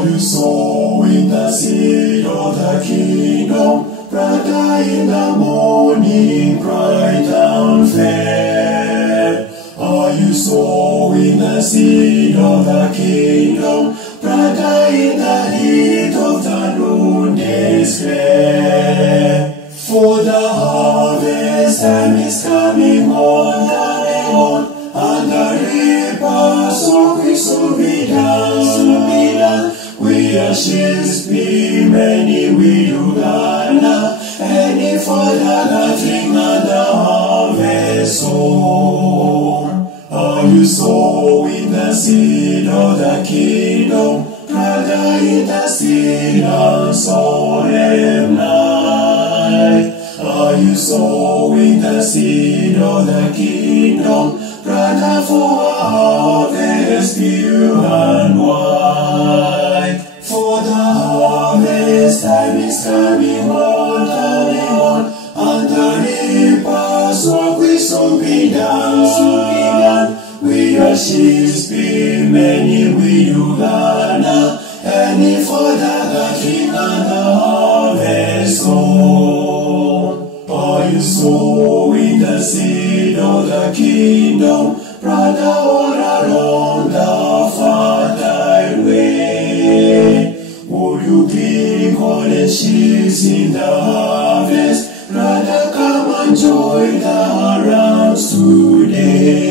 Are you sowing the seed of the kingdom? Brother in the morning, bright and fair. Are you sowing the seed of the kingdom? Brother in the heat of the noonday's glare. For the harvest time is coming on, and the reapers will be done. We are sheaves be many, we do gather, any for the gathering and the harvest sown. Are you sowing the seed of the kingdom? Brother, in the seed and solemn night. Are you sowing the seed of the kingdom? Brother, for a harvest pure and white. For the harvest time is coming on, and the reapers work will soon be done. We are sheaves be many, we do gather, any for the gathering and the harvest sown. Are you sowing the seed of the kingdom? Brother, all along the fertile way. Would you glean all the sheaves in the harvest? Brother, come and join the rounds today.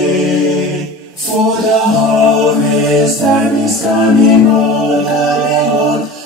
For the harvest time is coming on,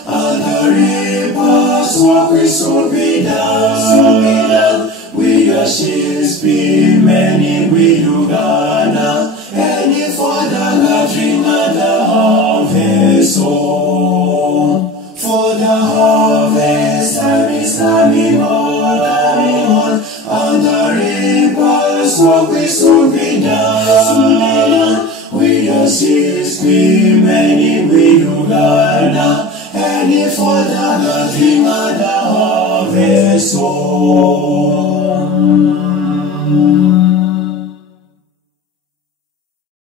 and the reapers work will soon be done. We are sheaves be many, we do gather, any for the gathering and the harvest sown. For the harvest time is coming on, and the reapers work will soon be done. We are sheaves be many, we do gather, any for the gathering and the harvest sown.